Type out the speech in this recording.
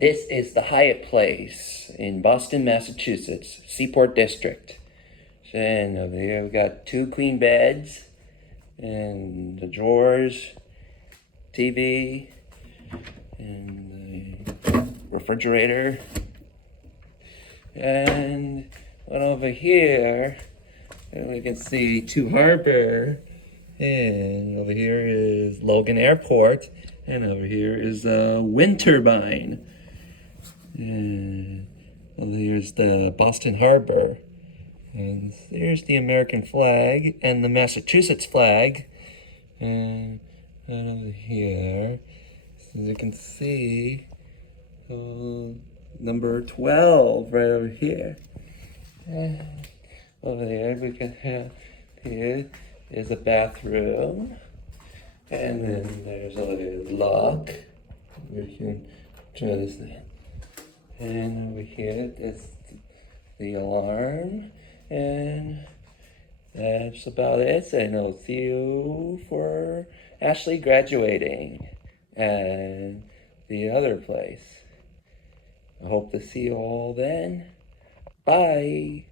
This is the Hyatt Place in Boston, Massachusetts, Seaport District. And over here we got two queen beds and the drawers, TV, and the refrigerator. And over here we can see two harbor. And over here is Logan Airport. And over here is a wind turbine. And over here's the Boston Harbor. And there's the American flag and the Massachusetts flag. And over here, as you can see, number 12 right over here. And over there we can have, here is a bathroom. And then there's a lock. We can try this thing. And over here is the alarm. And that's about it. And I'll see you for Ashley graduating and the other place. I hope to see you all then. Bye.